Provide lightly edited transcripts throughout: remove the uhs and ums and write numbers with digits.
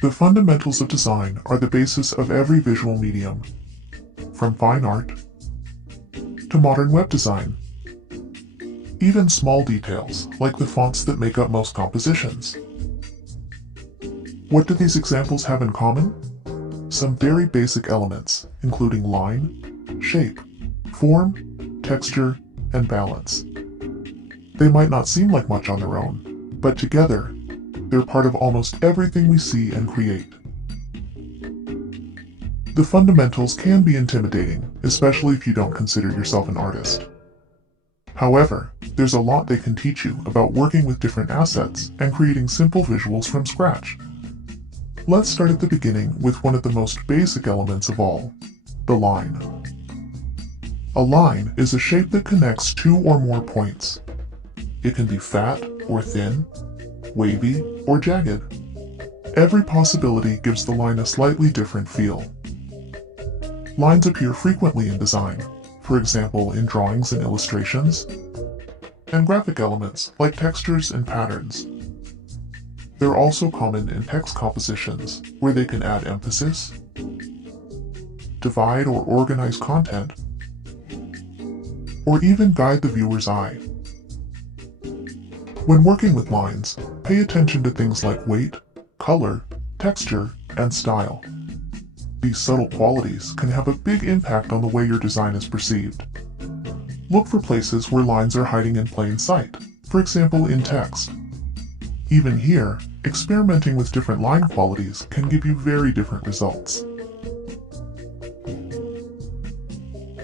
The fundamentals of design are the basis of every visual medium, from fine art to modern web design. Even small details, like the fonts that make up most compositions. What do these examples have in common? Some very basic elements, including line, shape, form, texture, and balance. They might not seem like much on their own, but together, they're part of almost everything we see and create. The fundamentals can be intimidating, especially if you don't consider yourself an artist. However, there's a lot they can teach you about working with different assets and creating simple visuals from scratch. Let's start at the beginning with one of the most basic elements of all, the line. A line is a shape that connects two or more points. It can be fat or thin, wavy or jagged. Every possibility gives the line a slightly different feel. Lines appear frequently in design, for example in drawings and illustrations, and graphic elements like textures and patterns. They're also common in text compositions, where they can add emphasis, divide or organize content, or even guide the viewer's eye. When working with lines, pay attention to things like weight, color, texture, and style. These subtle qualities can have a big impact on the way your design is perceived. Look for places where lines are hiding in plain sight, for example in text. Even here, experimenting with different line qualities can give you very different results.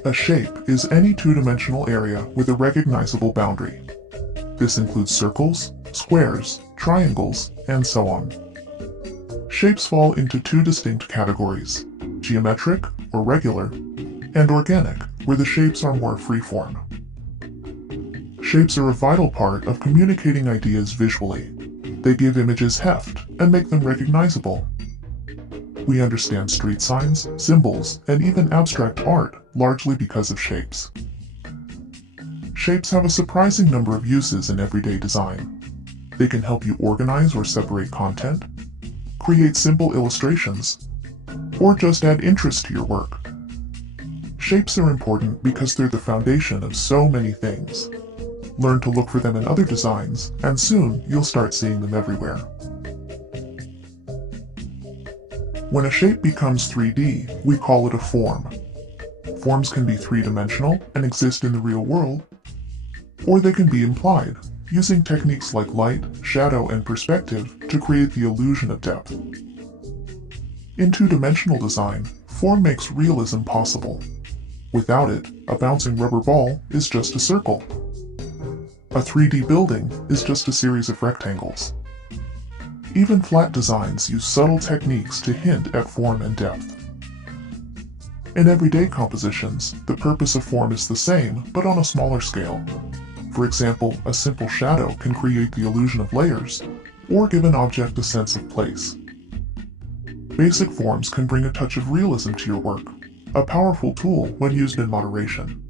A shape is any two-dimensional area with a recognizable boundary. This includes circles, squares, triangles, and so on. Shapes fall into two distinct categories, geometric, or regular, and organic, where the shapes are more free-form. Shapes are a vital part of communicating ideas visually. They give images heft and make them recognizable. We understand street signs, symbols, and even abstract art largely because of shapes. Shapes have a surprising number of uses in everyday design. They can help you organize or separate content, create simple illustrations, or just add interest to your work. Shapes are important because they're the foundation of so many things. Learn to look for them in other designs, and soon you'll start seeing them everywhere. When a shape becomes 3D, we call it a form. Forms can be three-dimensional and exist in the real world, or they can be implied, using techniques like light, shadow, and perspective to create the illusion of depth. In two-dimensional design, form makes realism possible. Without it, a bouncing rubber ball is just a circle. A 3D building is just a series of rectangles. Even flat designs use subtle techniques to hint at form and depth. In everyday compositions, the purpose of form is the same, but on a smaller scale. For example, a simple shadow can create the illusion of layers, or give an object a sense of place. Basic forms can bring a touch of realism to your work, a powerful tool when used in moderation.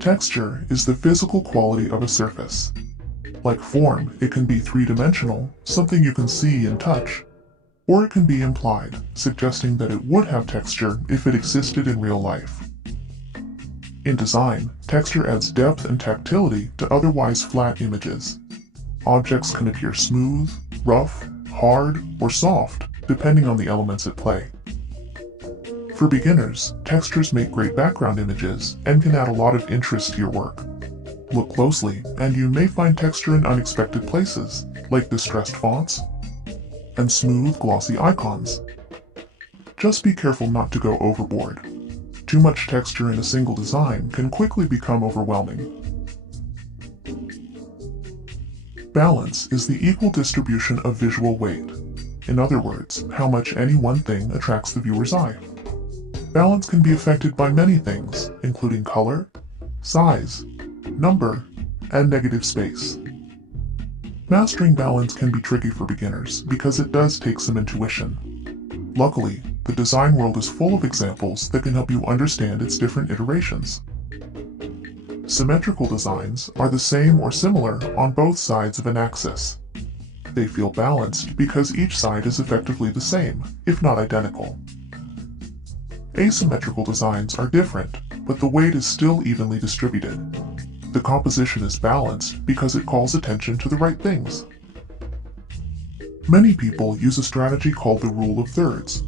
Texture is the physical quality of a surface. Like form, it can be three-dimensional, something you can see and touch, or it can be implied, suggesting that it would have texture if it existed in real life. In design, texture adds depth and tactility to otherwise flat images. Objects can appear smooth, rough, hard, or soft, depending on the elements at play. For beginners, textures make great background images and can add a lot of interest to your work. Look closely, and you may find texture in unexpected places, like distressed fonts and smooth, glossy icons. Just be careful not to go overboard. Too much texture in a single design can quickly become overwhelming. Balance is the equal distribution of visual weight. In other words, how much any one thing attracts the viewer's eye. Balance can be affected by many things, including color, size, number, and negative space. Mastering balance can be tricky for beginners because it does take some intuition. Luckily, the design world is full of examples that can help you understand its different iterations. Symmetrical designs are the same or similar on both sides of an axis. They feel balanced because each side is effectively the same, if not identical. Asymmetrical designs are different, but the weight is still evenly distributed. The composition is balanced because it calls attention to the right things. Many people use a strategy called the rule of thirds.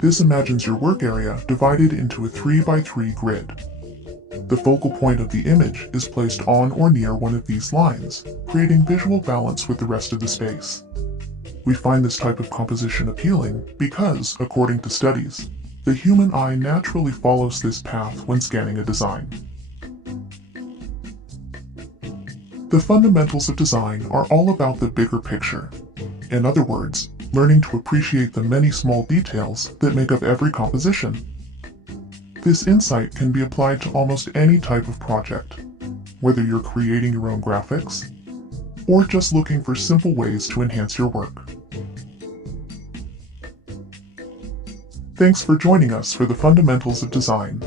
This imagines your work area divided into a 3x3 grid. The focal point of the image is placed on or near one of these lines, creating visual balance with the rest of the space. We find this type of composition appealing because, according to studies, the human eye naturally follows this path when scanning a design. The fundamentals of design are all about the bigger picture. In other words, learning to appreciate the many small details that make up every composition. This insight can be applied to almost any type of project, whether you're creating your own graphics, or just looking for simple ways to enhance your work. Thanks for joining us for the fundamentals of design.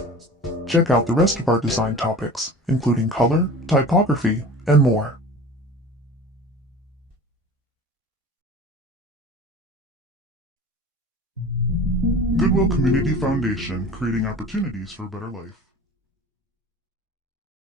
Check out the rest of our design topics, including color, typography, and more. Goodwill Community Foundation, creating opportunities for a better life.